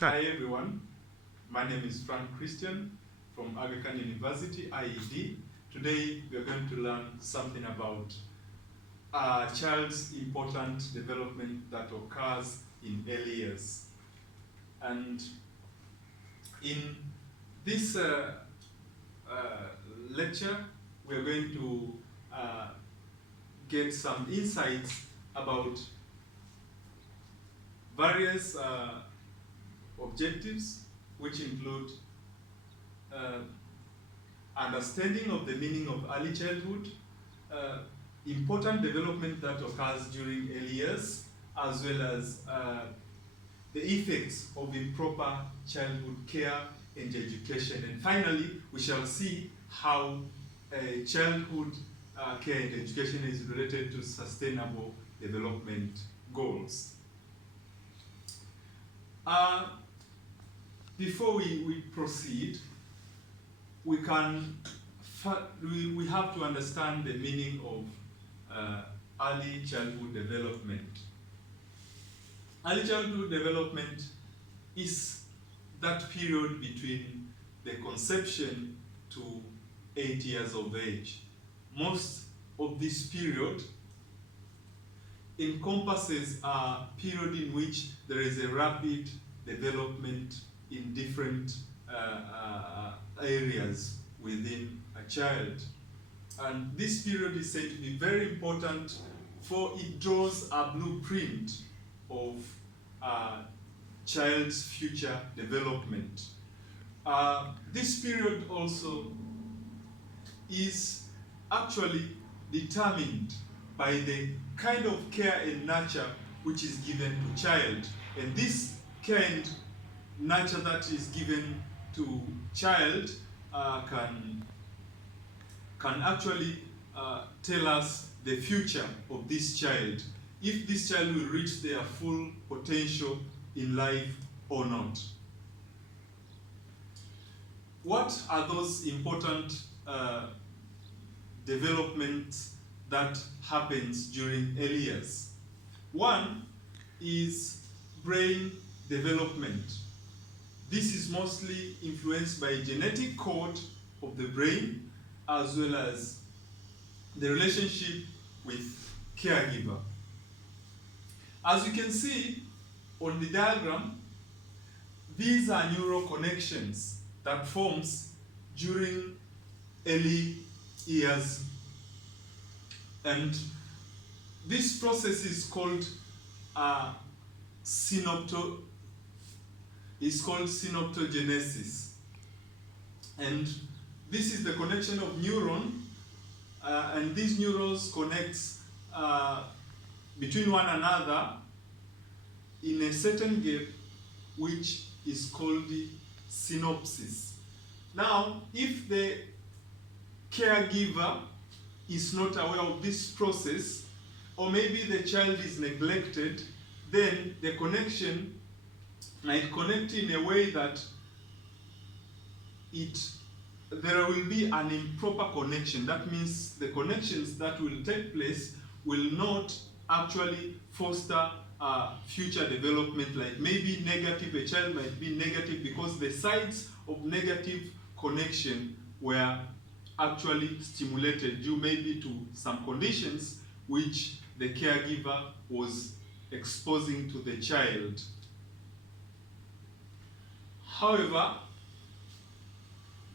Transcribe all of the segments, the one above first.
Hi everyone, my name is Frank Christian from Aga Khan University, IED. Today we are going to learn something about a child's important development that occurs in early years. And in this lecture, we are going to get some insights about various objectives, which include understanding of the meaning of early childhood, important development that occurs during early years, as well as the effects of improper childhood care and education. And finally, we shall see how childhood care and education is related to sustainable development goals. Before we proceed, we have to understand the meaning of early childhood development. Early childhood development is that period between the conception to 8 years of age. Most of this period encompasses a period in which there is a rapid development in different areas within a child. And this period is said to be very important, for it draws a blueprint of a child's future development. This period also is actually determined by the kind of care and nurture which is given to child. And this care and nurture that is given to child can actually tell us the future of this child, if this child will reach their full potential in life or not. What are those important developments that happens during early years? One is brain development. This is mostly influenced by genetic code of the brain, as well as the relationship with caregiver. As you can see on the diagram, these are neural connections that forms during early years. And this process is called synaptogenesis. And this is the connection of neuron, and these neurons connect between one another in a certain gap, which is called the synapses. Now, if the caregiver is not aware of this process, or maybe the child is neglected, then the connection might connect in a way that there will be an improper connection. That means the connections that will take place will not actually foster future development, like maybe negative. A child might be negative because the sites of negative connection were actually stimulated due maybe to some conditions which the caregiver was exposing to the child. However,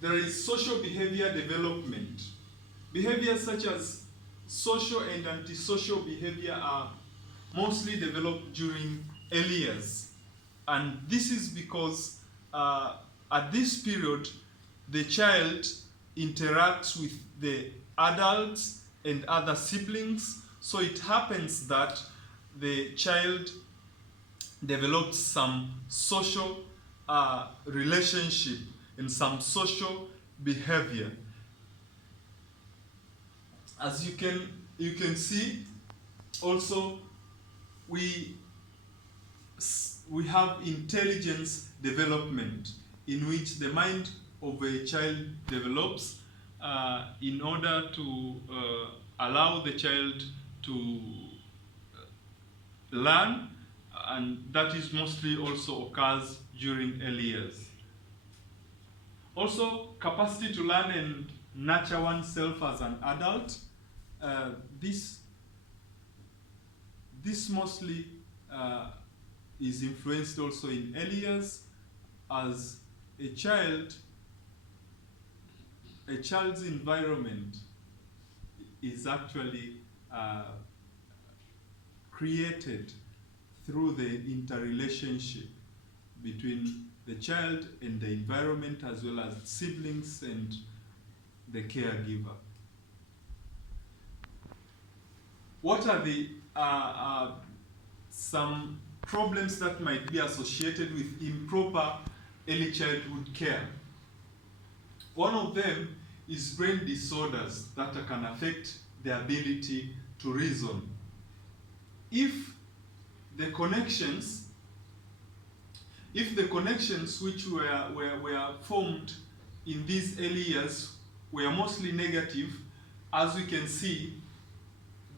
there is social behavior development. Behaviors such as social and antisocial behavior are mostly developed during early years. And this is because at this period, the child interacts with the adults and other siblings. So it happens that the child develops some social relationship and some social behavior. As you can see, also we have intelligence development, in which the mind of a child develops in order to allow the child to learn, and that is mostly also occurs during early years. Also, capacity to learn and nurture oneself as an adult. This mostly is influenced also in early years, as a child's environment is actually created through the interrelationship between the child and the environment, as well as siblings and the caregiver. What are the some problems that might be associated with improper early childhood care? One of them is brain disorders that can affect the ability to reason. If the connections which were formed in these early years were mostly negative, as we can see,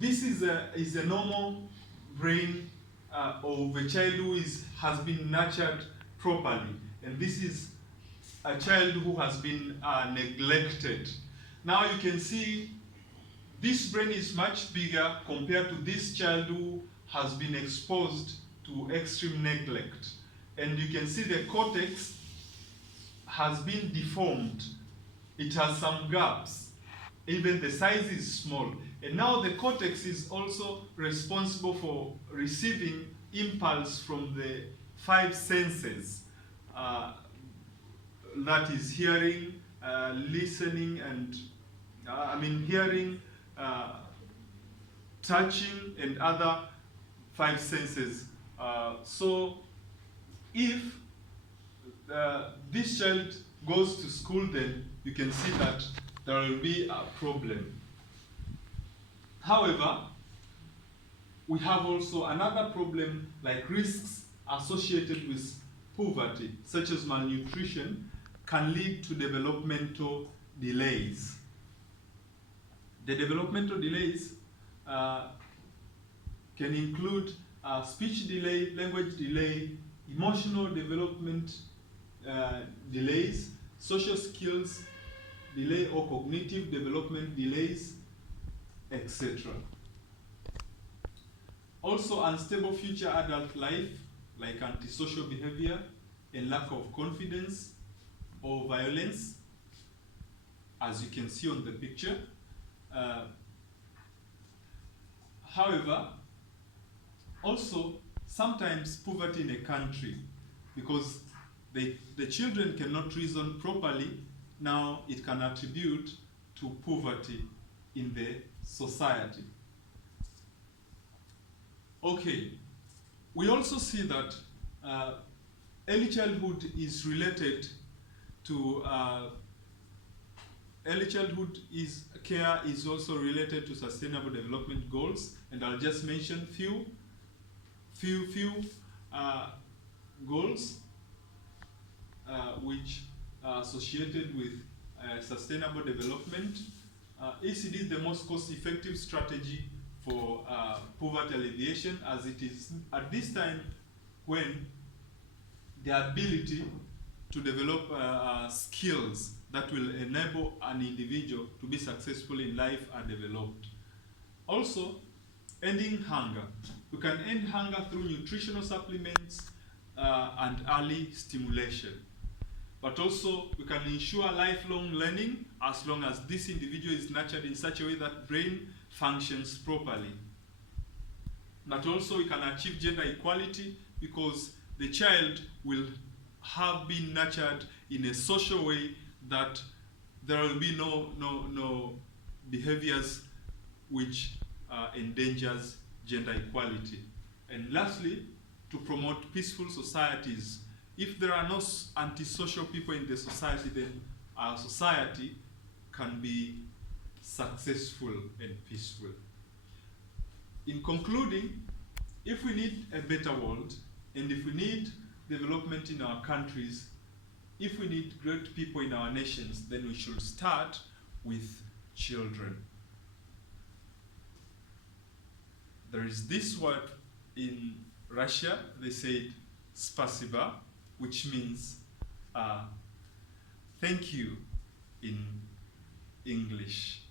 this is a normal brain of a child who has been nurtured properly, and this is a child who has been neglected. Now you can see this brain is much bigger compared to this child who has been exposed to extreme neglect. And you can see the cortex has been deformed. It has some gaps. Even the size is small. And now the cortex is also responsible for receiving impulse from the 5 senses. That is hearing, listening, and hearing, touching, and other 5 senses. So if this child goes to school, then you can see that there will be a problem. However, we have also another problem, like risks associated with poverty, such as malnutrition, can lead to developmental delays. The developmental delays can include speech delay, language delay, emotional development delays, social skills delay, or cognitive development delays, etc. Also, unstable future adult life, like antisocial behavior and lack of confidence or violence, as you can see on the picture. However, also sometimes poverty in a country, because the children cannot reason properly, now it can attribute to poverty in the society. Okay, we also see that early childhood is related to early childhood care is also related to sustainable development goals, and I'll just mention few goals which are associated with sustainable development. ECD is the most cost-effective strategy for poverty alleviation, as it is at this time when the ability to develop skills that will enable an individual to be successful in life are developed. Also, ending hunger. We can end hunger through nutritional supplements and early stimulation. But also, we can ensure lifelong learning as long as this individual is nurtured in such a way that brain functions properly. But also, we can achieve gender equality because the child will have been nurtured in a social way that there will be no behaviors which endangers gender equality. And lastly, to promote peaceful societies. If there are no antisocial people in the society, then our society can be successful and peaceful. In concluding, if we need a better world, and if we need development in our countries, if we need great people in our nations, then we should start with children. There is this word in Russia, they said spasiba, which means thank you in English.